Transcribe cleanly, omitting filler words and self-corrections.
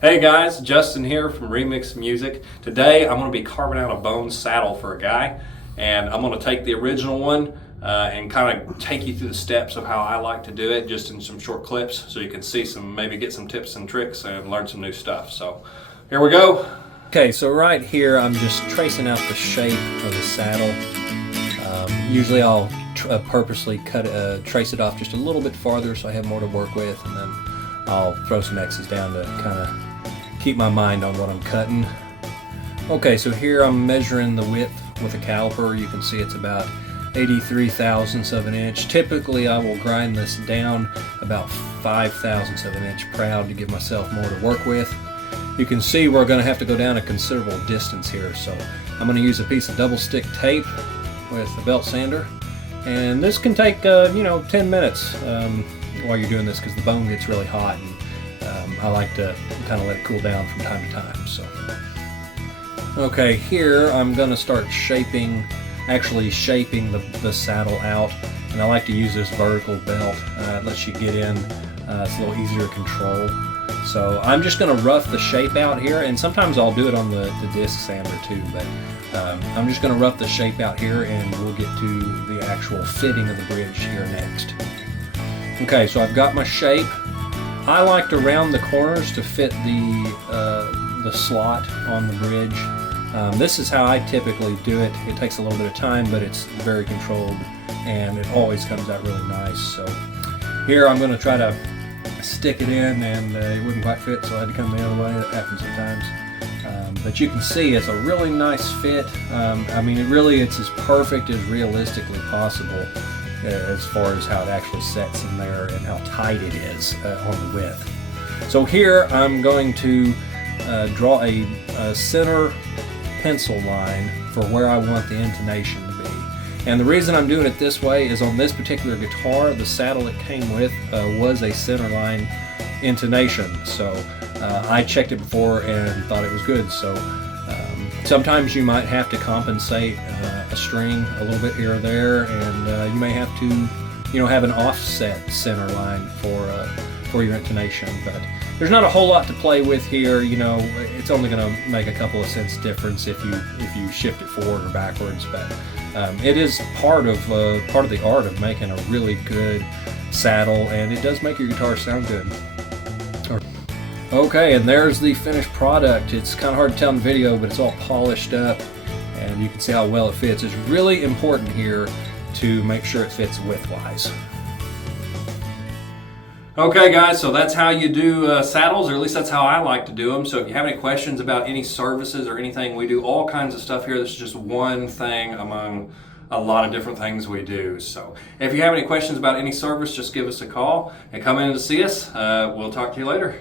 Hey guys, Justin here from Remix Music. Today I'm going to be carving out a bone saddle for a guy, and I'm going to take the original one and kind of take you through the steps of how I like to do it, just in some short clips, so you can see maybe get some tips and tricks and learn some new stuff. So here we go. Okay, so right here I'm just tracing out the shape of the saddle. Usually I'll purposely trace it off just a little bit farther so I have more to work with, and then I'll throw some X's down to kind of keep my mind on what I'm cutting. Okay, so here I'm measuring the width with a caliper. You can see it's about 83 thousandths of an inch. Typically I will grind this down about 5 thousandths of an inch proud to give myself more to work with. You can see we're going to have to go down a considerable distance here, so I'm going to use a piece of double stick tape with a belt sander, and this can take 10 minutes while you're doing this, because the bone gets really hot, and I like to kind of let it cool down from time to time. So okay, here I'm going to start actually shaping the saddle out, and I like to use this vertical belt. It lets you get in, it's a little easier to control. So I'm just going to rough the shape out here, and sometimes I'll do it on the disc sander too, but I'm just going to rough the shape out here, and we'll get to the actual fitting of the bridge here next. Okay, so I've got my shape. I like to round the corners to fit the slot on the bridge. This is how I typically do it. It takes a little bit of time, but it's very controlled, and it always comes out really nice. So here I'm going to try to stick it in, and it wouldn't quite fit, so I had to come the other way. That happens sometimes. But you can see it's a really nice fit. I mean, it's as perfect as realistically possible as far as how it actually sets in there and how tight it is on the width. So here I'm going to draw a center pencil line for where I want the intonation to be. And the reason I'm doing it this way is on this particular guitar, the saddle it came with was a center line intonation. So I checked it before and thought it was good. So sometimes you might have to compensate a string a little bit here or there, and you may have to, have an offset center line for your intonation. But there's not a whole lot to play with here. It's only going to make a couple of cents difference if you shift it forward or backwards. But it is part of the art of making a really good saddle, and it does make your guitar sound good. Okay, and there's the finished product. It's kind of hard to tell in the video, but it's all polished up, and you can see how well it fits. It's really important here to make sure it fits widthwise. Okay guys, so that's how you do saddles, or at least that's how I like to do them. So if you have any questions about any services or anything, we do all kinds of stuff here. This is just one thing among a lot of different things we do. So if you have any questions about any service, just give us a call and come in to see us. We'll talk to you later.